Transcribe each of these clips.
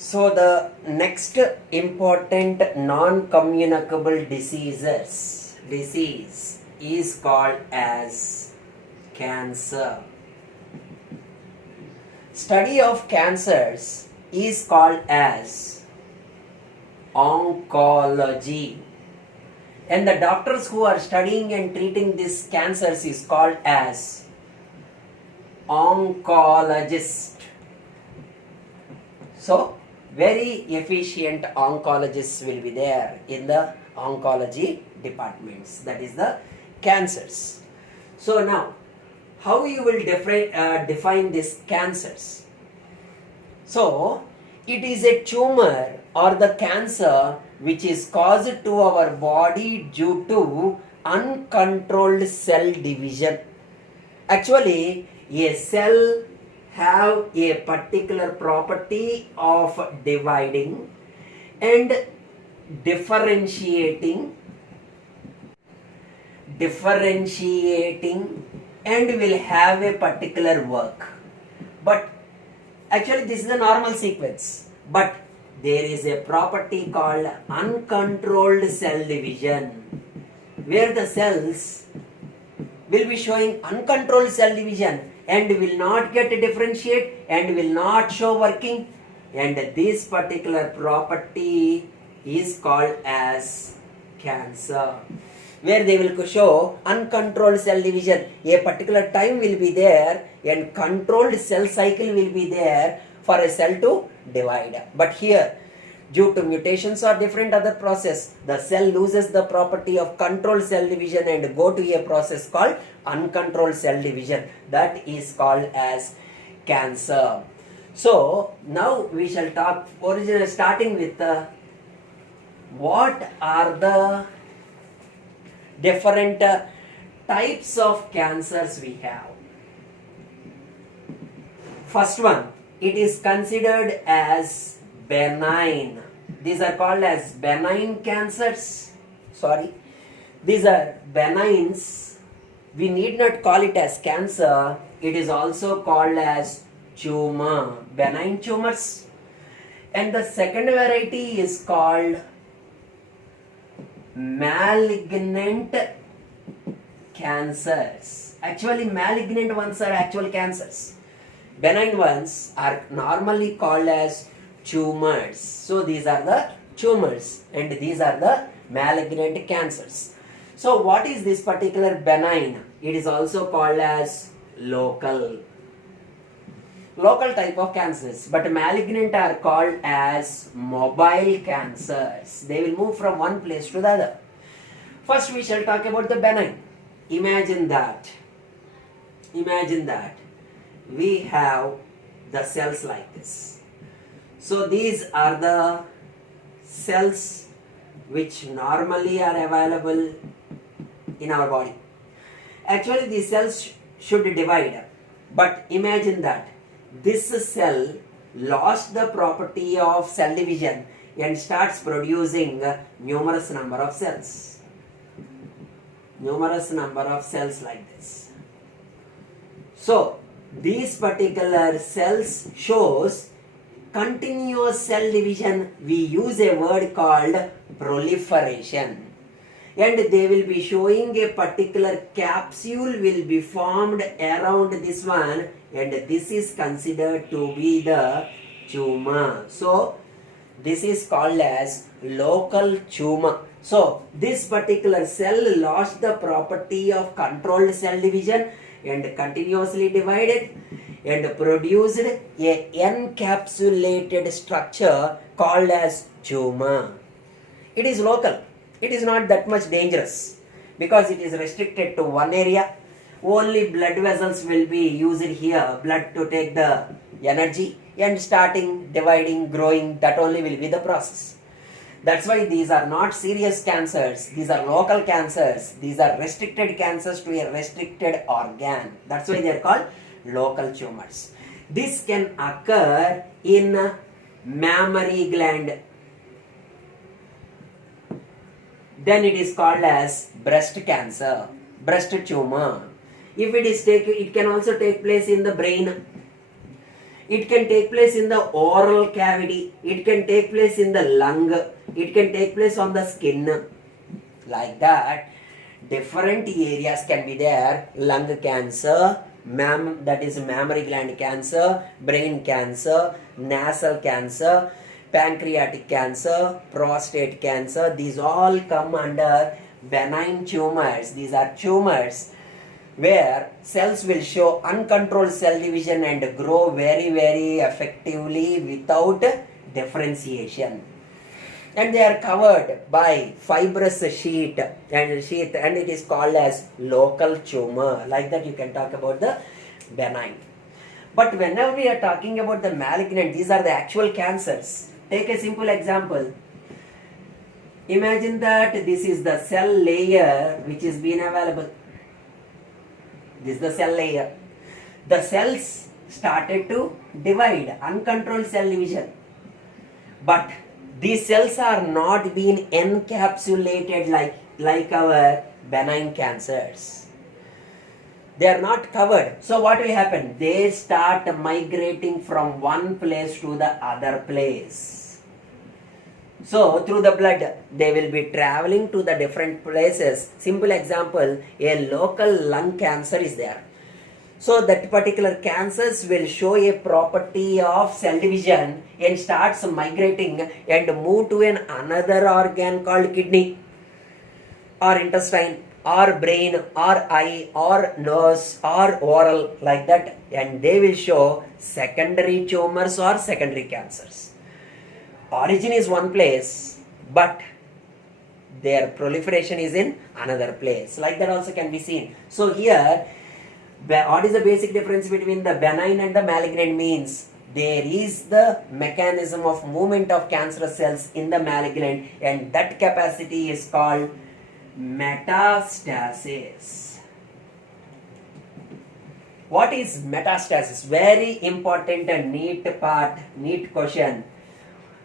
So the next important non-communicable disease is called as cancer. Study of cancers is called as oncology, and the doctors who are studying and treating these cancers is called as oncologist. So very efficient oncologists will be there in the oncology departments, that is the cancers. So now how you will define these cancers? So it is a tumor or the cancer which is caused to our body due to uncontrolled cell division. Actually, a cell have a particular property of dividing and differentiating and will have a particular work. But actually this is the normal sequence, but there is a property called uncontrolled cell division, where the cells will be showing uncontrolled cell division and will not get differentiate and will not show working, and this particular property is called as cancer, where they will show uncontrolled cell division. A particular time will be there and controlled cell cycle will be there for a cell to divide. But here, due to mutations or different other process, the cell loses the property of controlled cell division and go to a process called uncontrolled cell division. That is called as cancer. So now we shall talk starting with what are the different types of cancers we have. First one, it is considered as benign. These are called as benign cancers. These are benigns. We need not call it as cancer. It is also called as tumor, benign tumors. And the second variety is called malignant cancers. Actually, malignant ones are actual cancers. Benign ones are normally called as tumors. So these are the tumors and these are the malignant cancers. So what is this particular benign? It is also called as local type of cancers, but malignant are called as mobile cancers. They will move from one place to the other. First we shall talk about the benign. Imagine that we have the cells like this. So these are the cells which normally are available in our body. Actually these cells should divide, but imagine that this cell lost the property of cell division and starts producing numerous number of cells like this. So these particular cells shows continuous cell division. We use a word called proliferation, and they will be showing a particular capsule will be formed around this one, and this is considered to be the tumor. So this is called as local tumor. So this particular cell lost the property of controlled cell division and continuously divided and produced a encapsulated structure called as tumor. It is local. It is not that much dangerous because it is restricted to one area. Only blood vessels will be used here, blood to take the energy, and starting, dividing, growing, that only will be the process. That's why these are not serious cancers. These are local cancers. These are restricted cancers to a restricted organ. That's why they are called local tumors. This can occur in mammary gland. Then it is called as breast cancer, breast tumor. If it is it can also take place in the brain. It can take place in the oral cavity. It can take place in the lung. It can take place on the skin. Like that, different areas can be there. Lung cancer, that is mammary gland cancer, brain cancer, nasal cancer, pancreatic cancer, prostate cancer. These all come under benign tumors. These are tumors where cells will show uncontrolled cell division and grow very, very effectively without differentiation. And they are covered by fibrous sheath and it is called as local tumor. Like that you can talk about the benign. But whenever we are talking about the malignant, these are the actual cancers. Take a simple example. Imagine that this is the cell layer which is been available. This is the cell layer. The cells started to divide, uncontrolled cell division. But these cells are not being encapsulated like our benign cancers. They are not covered. So what will happen? They start migrating from one place to the other place. So through the blood, they will be traveling to the different places. Simple example, a local lung cancer is there. So that particular cancers will show a property of cell division and starts migrating and move to another organ called kidney or intestine or brain or eye or nose or oral, like that, and they will show secondary tumors or secondary cancers. Origin is one place, but their proliferation is in another place. Like that also can be seen. So here, what is the basic difference between the benign and the malignant means? There is the mechanism of movement of cancerous cells in the malignant, and that capacity is called metastasis. What is metastasis? Very important and neat part, neat question.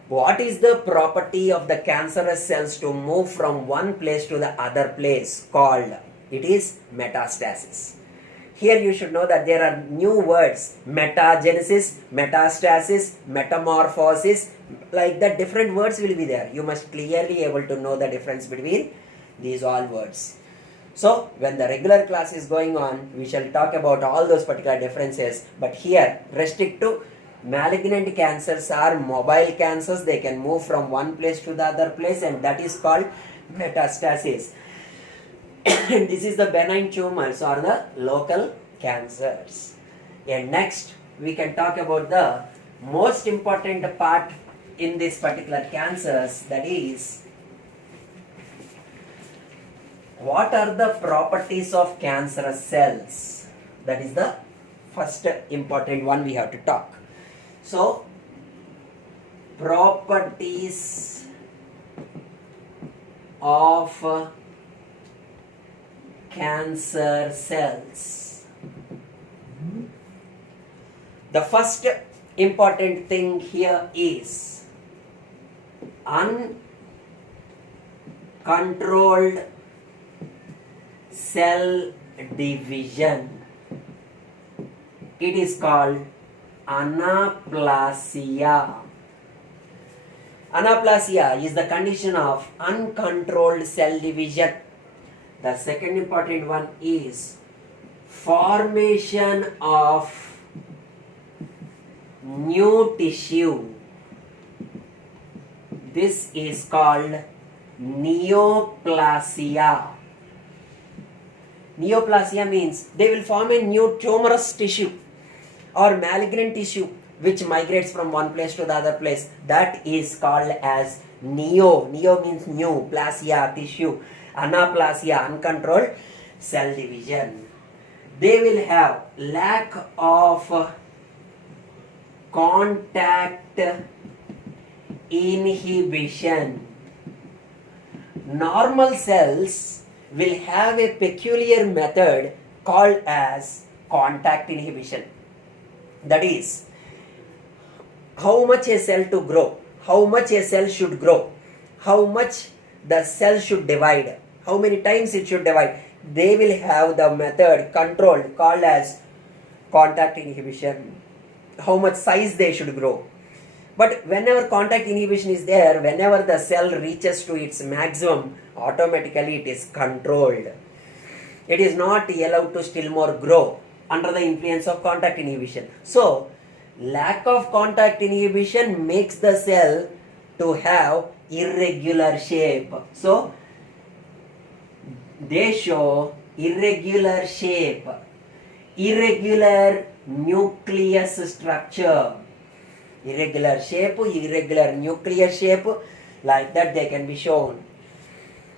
What is the property of the cancerous cells to move from one place to the other place called? It is metastasis. Here you should know that there are new words, metagenesis, metastasis, metamorphosis, like that different words will be there. You must clearly able to know the difference between these all words. So when the regular class is going on, we shall talk about all those particular differences, but here restrict to malignant cancers are mobile cancers. They can move from one place to the other place, and that is called metastasis. And this is the benign tumors or the local cancers. And next we can talk about the most important part in this particular cancers, that is, what are the properties of cancerous cells? That is the first important one we have to talk. So, properties of cancer cells. The first important thing here is uncontrolled cell division. It is called anaplasia. Anaplasia is the condition of uncontrolled cell division. The second important one is formation of new tissue. This is called neoplasia. Neoplasia means they will form a new tumorous tissue or malignant tissue which migrates from one place to the other place. That is called as neo. Neo means new, plasia, tissue. Anaplasia, uncontrolled cell division. They will have lack of contact inhibition. Normal cells will have a peculiar method called as contact inhibition. That is, how much a cell to grow, how much a cell should grow, how much the cell should divide, how many times it should divide. They will have the method controlled called as contact inhibition. how much size they should grow. But whenever contact inhibition is there, whenever the cell reaches to its maximum, automatically it is controlled. It is not allowed to still more grow under the influence of contact inhibition. So, lack of contact inhibition makes the cell to have irregular shape. So, they show irregular shape, irregular nucleus structure, irregular shape, irregular nucleus shape, like that they can be shown.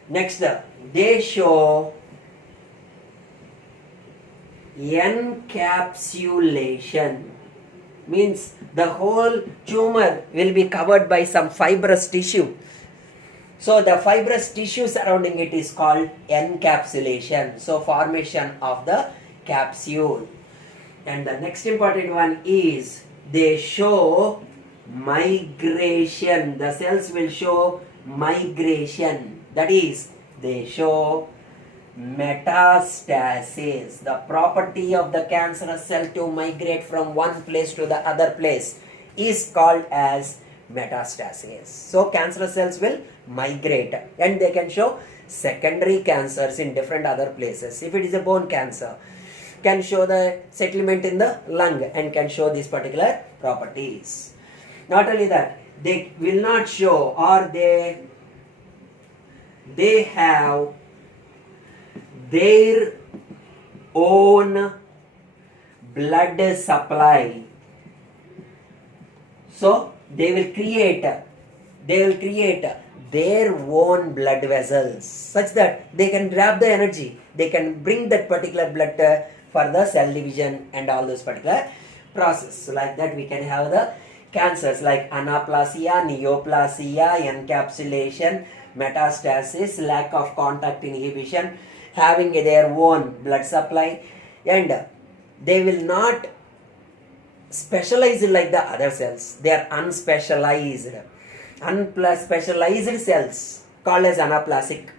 Next, they show encapsulation, means the whole tumor will be covered by some fibrous tissue. So the fibrous tissue surrounding it is called encapsulation. So formation of the capsule. And the next important one is they show migration. The cells will show migration. That is, they show metastasis. The property of the cancerous cell to migrate from one place to the other place is called as metastasis. So cancerous cells will migrate and they can show secondary cancers in different other places. If it is a bone cancer, can show the settlement in the lung and can show these particular properties. Not only that, they will not show, or they have their own blood supply. So they will create their own blood vessels such that they can grab the energy, they can bring that particular blood for the cell division and all those particular process. So like that we can have the cancers like anaplasia, neoplasia, encapsulation, metastasis, lack of contact inhibition, having their own blood supply, and they will not specialize like the other cells. They are unspecialized. Unspecialized cells called as anaplastic,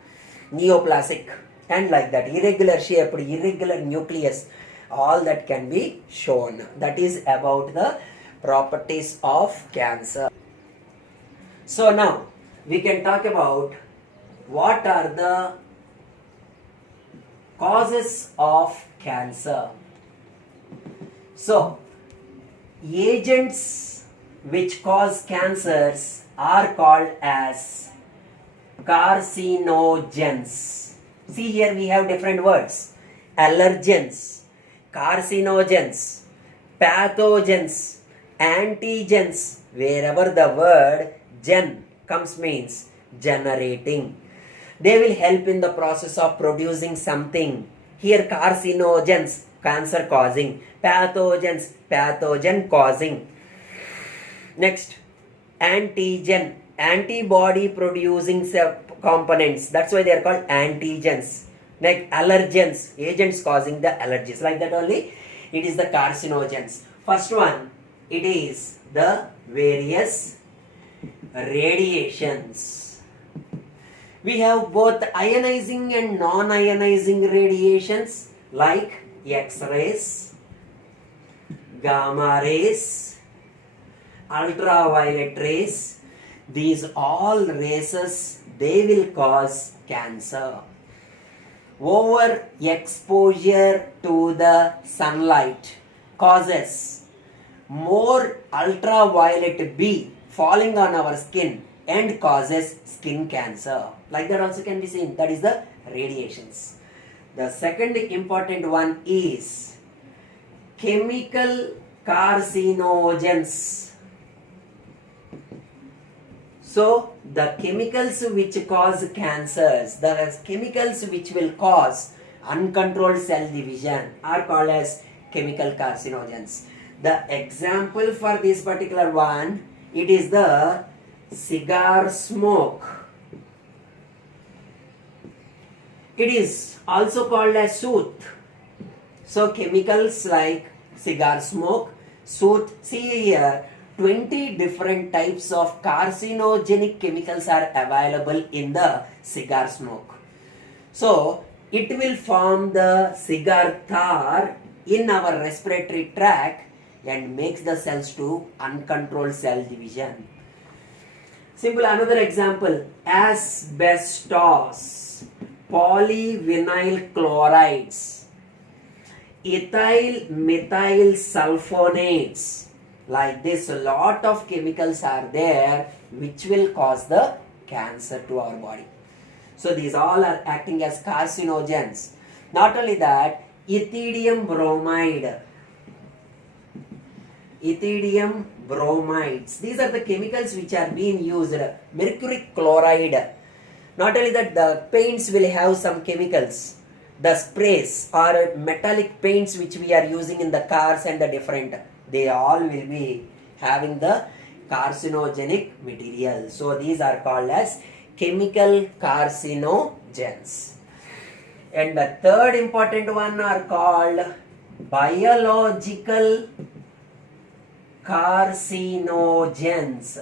neoplastic, and like that. Irregular shape, irregular nucleus, all that can be shown. That is about the properties of cancer. So now we can talk about what are the causes of cancer. So agents which cause cancers are called as carcinogens. See here we have different words: allergens, carcinogens, pathogens, antigens. Wherever the word gen comes means generating. They will help in the process of producing something. Here carcinogens, cancer causing; pathogens, pathogen causing. Next, antigen, antibody producing components. That's why they are called antigens. Like allergens, agents causing the allergies. Like that only, it is the carcinogens. First one, it is the various radiations. We have both ionizing and non-ionizing radiations like X-rays, gamma rays, ultraviolet rays. These all rays, they will cause cancer. Over exposure to the sunlight causes more ultraviolet B falling on our skin and causes skin cancer. Like that also can be seen. That is the radiations. The second important one is chemical carcinogens. So the chemicals which cause cancers, the chemicals which will cause uncontrolled cell division are called as chemical carcinogens. The example for this particular one, it is the cigar smoke. It is also called as soot. So chemicals like cigar smoke, soot. See here, 20 different types of carcinogenic chemicals are available in the cigar smoke. So it will form the cigar tar in our respiratory tract and makes the cells to uncontrolled cell division. Simple another example, asbestos, polyvinyl chlorides, ethyl methyl sulfonates. Like this, a lot of chemicals are there which will cause the cancer to our body. So these all are acting as carcinogens. Not only that, ethidium bromide, ethidium bromides. These are the chemicals which are being used. Mercury chloride. Not only that, the paints will have some chemicals. The sprays or metallic paints which we are using in the cars and the different, they all will be having the carcinogenic material. So these are called as chemical carcinogens. And the third important one are called biological carcinogens.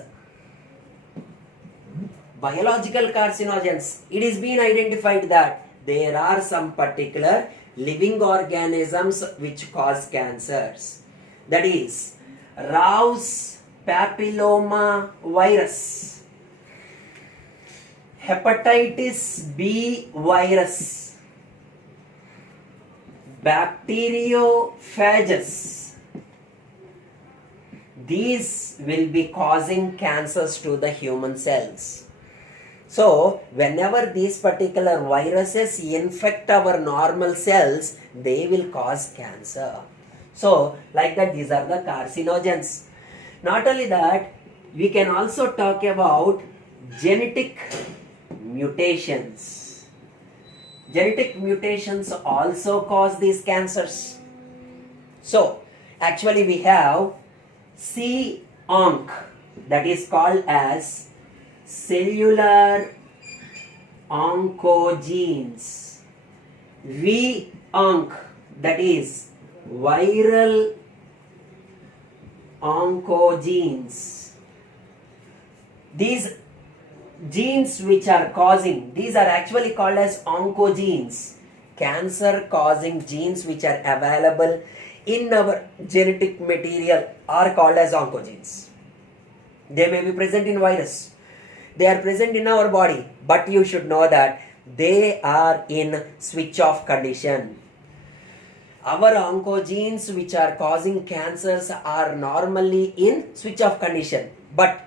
Biological carcinogens. It is been identified that there are some particular living organisms which cause cancers. That is Rous papilloma virus, hepatitis B virus, bacteriophages. These will be causing cancers to the human cells. So, whenever these particular viruses infect our normal cells, they will cause cancer. So, like that, these are the carcinogens. Not only that, we can also talk about genetic mutations. Genetic mutations also cause these cancers. So, actually we have C-onc, that is called as cellular oncogenes. V-onc, that is viral oncogenes. These genes which are causing, these are actually called as oncogenes, cancer causing genes which are available in our genetic material are called as oncogenes. They may be present in virus, they are present in our body, but you should know that they are in switch off condition. Our oncogenes which are causing cancers are normally in switch off condition, but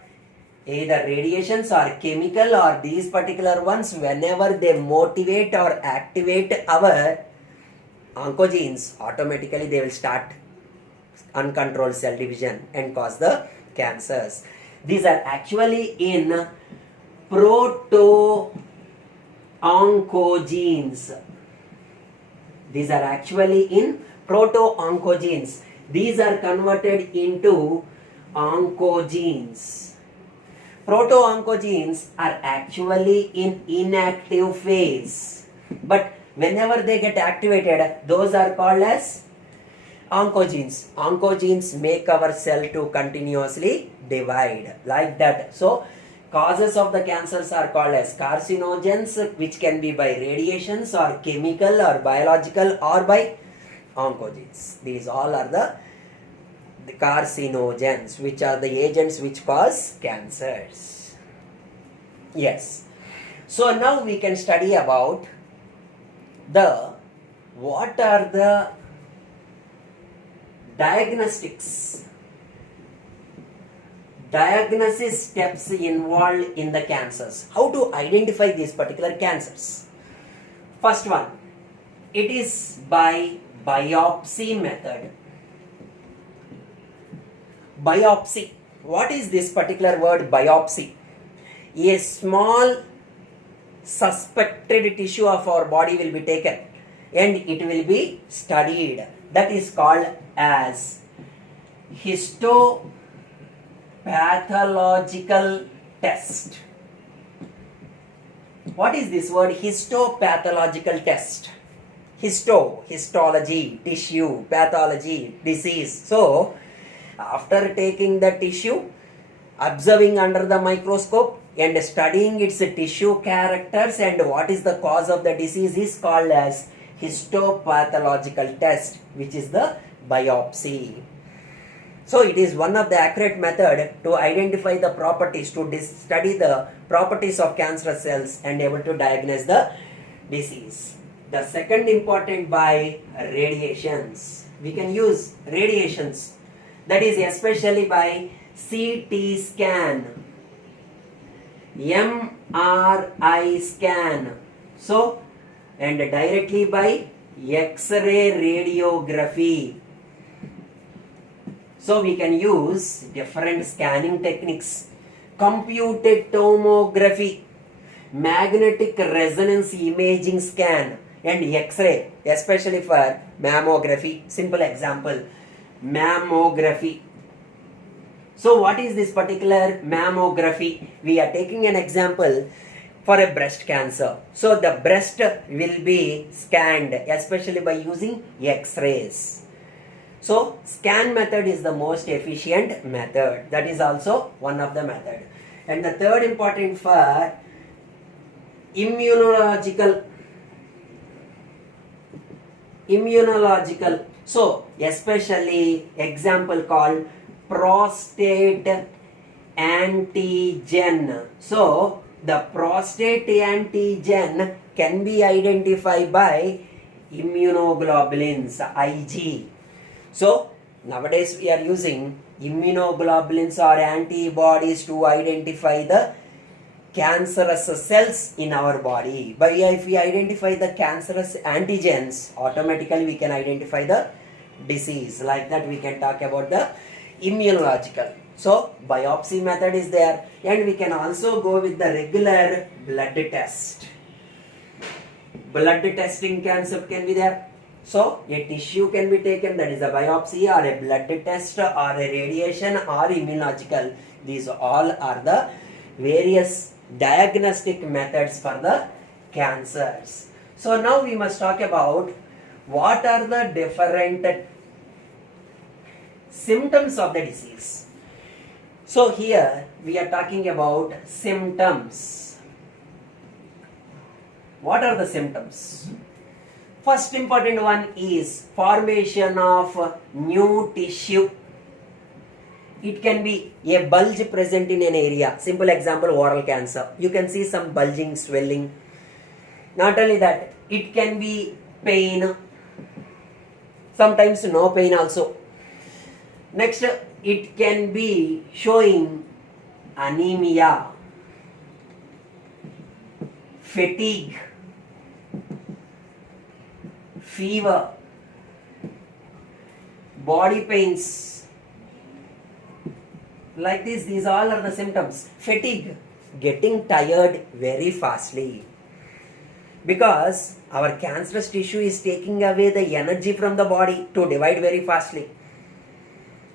either radiations or chemical or these particular ones, whenever they motivate or activate our oncogenes, automatically they will start uncontrolled cell division and cause the cancers. These are actually in proto-oncogenes. These are actually in proto-oncogenes. These are converted into oncogenes. Proto-oncogenes are actually in inactive phase, but whenever they get activated, those are called as oncogenes. Oncogenes make our cell to continuously divide like that. So causes of the cancers are called as carcinogens, which can be by radiations or chemical or biological or by oncogenes. These all are the carcinogens, which are the agents which cause cancers. Yes. So now we can study about what are the diagnosis steps involved in the cancers. How to identify these particular cancers? First one, it is by biopsy method. Biopsy. What is this particular word biopsy? A small suspected tissue of our body will be taken and it will be studied. That is called as histopathological test. What is this word histopathological test? Histology, tissue, pathology, disease. So, after taking the tissue, observing under the microscope and studying its tissue characters and what is the cause of the disease is called as histopathological test, which is the biopsy. So it is one of the accurate method to identify the properties, to study the properties of cancerous cells and able to diagnose the disease. The second important by radiations. We can use radiations, that is especially by CT scan, MRI scan, so and directly by X-ray radiography. So we can use different scanning techniques, computed tomography, magnetic resonance imaging scan, and X-ray, especially for mammography. Simple example, mammography. So what is this particular mammography? We are taking an example for a breast cancer. So the breast will be scanned, especially by using X-rays. So scan method is the most efficient method. That is also one of the method. And the third important for immunological. So especially example called prostate antigen. So the prostate antigen can be identified by immunoglobulins, IG. So nowadays we are using immunoglobulins or antibodies to identify the cancerous cells in our body. But if we identify the cancerous antigens, automatically we can identify the disease. Like that we can talk about the immunological. So biopsy method is there, and we can also go with the regular blood test. Blood testing concept can be there. So a tissue can be taken, that is a biopsy or a blood test or a radiation or immunological. These all are the various diagnostic methods for the cancers. So now we must talk about what are the different symptoms of the disease. So here we are talking about symptoms. What are the symptoms? First important one is formation of new tissue. It can be a bulge present in an area. Simple example, oral cancer. You can see some bulging, swelling. Not only that, it can be pain. Sometimes no pain also. Next, it can be showing anemia, fatigue, fever, body pains. Like this, these all are the symptoms. Fatigue, getting tired very fastly. Because our cancerous tissue is taking away the energy from the body to divide very fastly.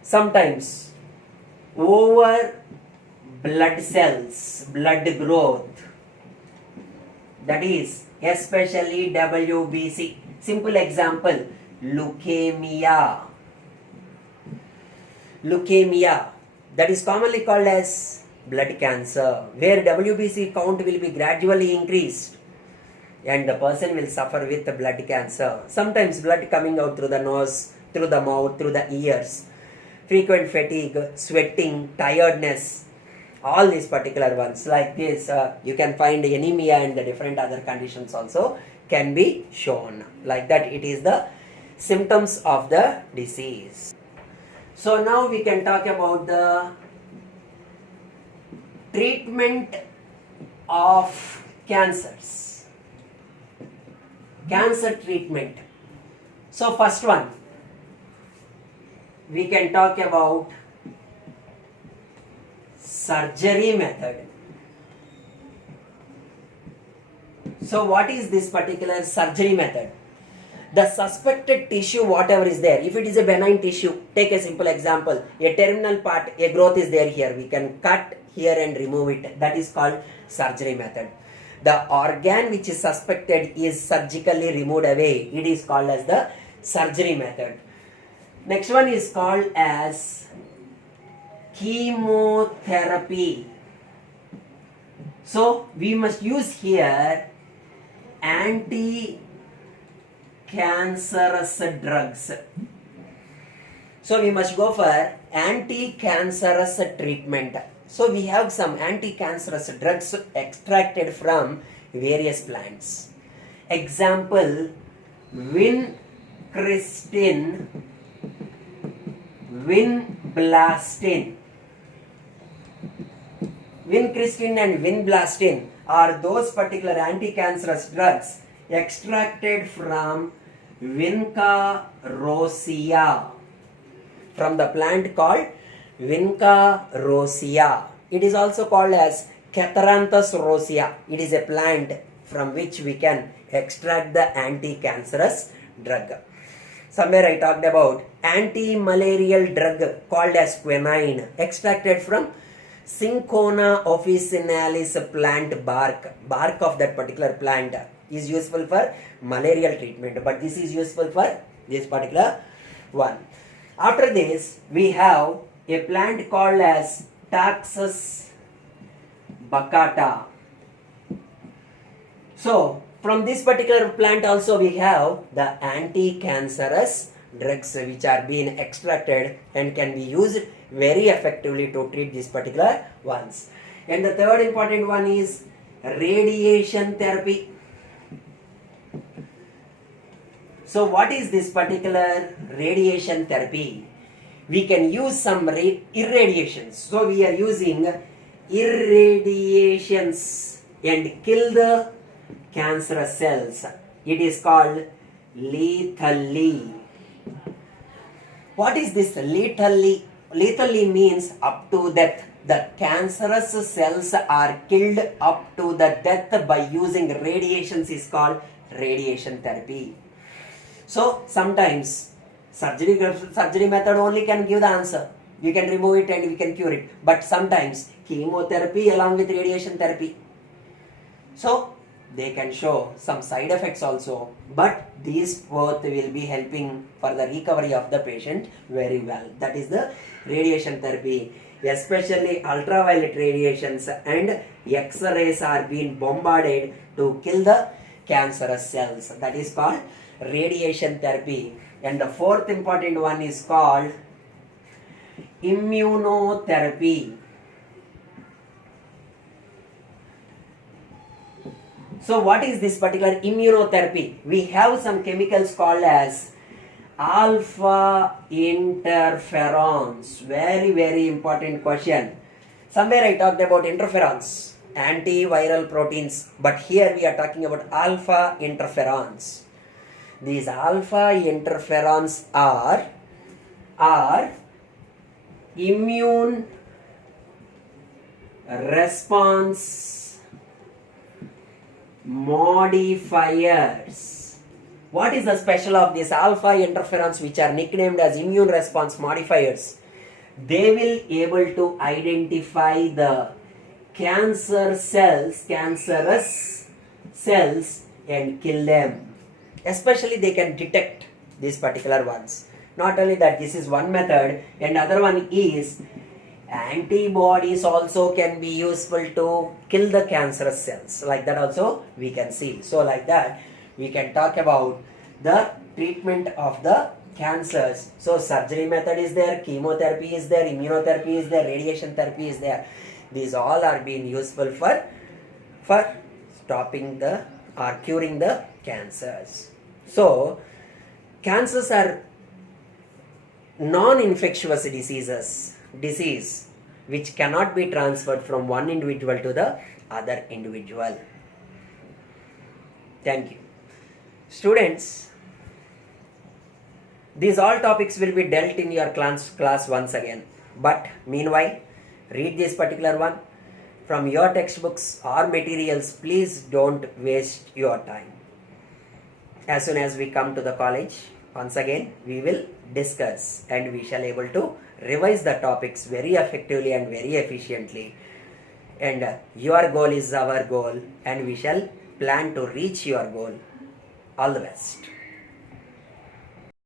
Sometimes over blood cells, blood growth, that is especially WBC. Simple example, leukemia. Leukemia, that is commonly called as blood cancer, where WBC count will be gradually increased and the person will suffer with blood cancer. Sometimes blood coming out through the nose, through the mouth, through the ears. Frequent fatigue, sweating, tiredness, all these particular ones. Like this, you can find anemia and the different other conditions also can be shown. Like that, it is the symptoms of the disease. So now we can talk about the treatment of cancers. Cancer treatment. So first one, we can talk about surgery method. So what is this particular surgery method? The suspected tissue, whatever is there, if it is a benign tissue, take a simple example, a terminal part, a growth is there here, we can cut here and remove it. That is called surgery method. The organ which is suspected is surgically removed away. It is called as the surgery method. Next one is called as chemotherapy. So we must use here anti-cancerous drugs. So we must go for anti-cancerous treatment. So we have some anti-cancerous drugs extracted from various plants. Example, vincristine, vinblastine. Vincristine and vinblastine are those particular anti-cancerous drugs extracted from Vinca rosea, from the plant called Vinca rosea. It is also called as Catharanthus rosea. It is a plant from which we can extract the anti-cancerous drug. Somewhere I talked about anti-malarial drug called as quinine, extracted from Cinchona officinalis plant bark. Bark of that particular plant is useful for malarial treatment, but this is useful for this particular one. After this, we have a plant called as Taxus baccata. So, from this particular plant also we have the anti-cancerous drugs which are being extracted and can be used very effectively to treat these particular ones. And the third important one is radiation therapy. So what is this particular radiation therapy? We can use some irradiations. So we are using irradiations and kill the cancerous cells. It is called lethally. What is this lethally? Lethally means up to death. The cancerous cells are killed up to the death by using radiations is called radiation therapy. So sometimes surgery method only can give the answer. We can remove it and we can cure it. But sometimes chemotherapy along with radiation therapy. So they can show some side effects also, but these both will be helping for the recovery of the patient very well. That is the radiation therapy. Especially ultraviolet radiations and X-rays are being bombarded to kill the cancerous cells. That is called radiation therapy. And the fourth important one is called immunotherapy. So what is this particular immunotherapy? We have some chemicals called as alpha interferons. Very important question. Somewhere I talked about interferons, antiviral proteins, but here we are talking about alpha interferons. These alpha interferons are immune response modifiers. What is the special of these alpha interferons which are nicknamed as immune response modifiers? They will able to identify the cancerous cells and kill them. Especially they can detect these particular ones. Not only that, this is one method, and other one is antibodies also can be useful to kill the cancerous cells. Like that also we can see. So like that we can talk about the treatment of the cancers. So surgery method is there, chemotherapy is there, immunotherapy is there, radiation therapy is there. These all are being useful for stopping the or curing the cancers. So cancers are non-infectious disease which cannot be transferred from one individual to the other individual. Thank you. Students, these all topics will be dealt in your class once again. But meanwhile, read this particular one from your textbooks or materials. Please don't waste your time. As soon as we come to the college, once again we will discuss and we shall able to revise the topics very effectively and very efficiently. And your goal is our goal, and we shall plan to reach your goal. All the best.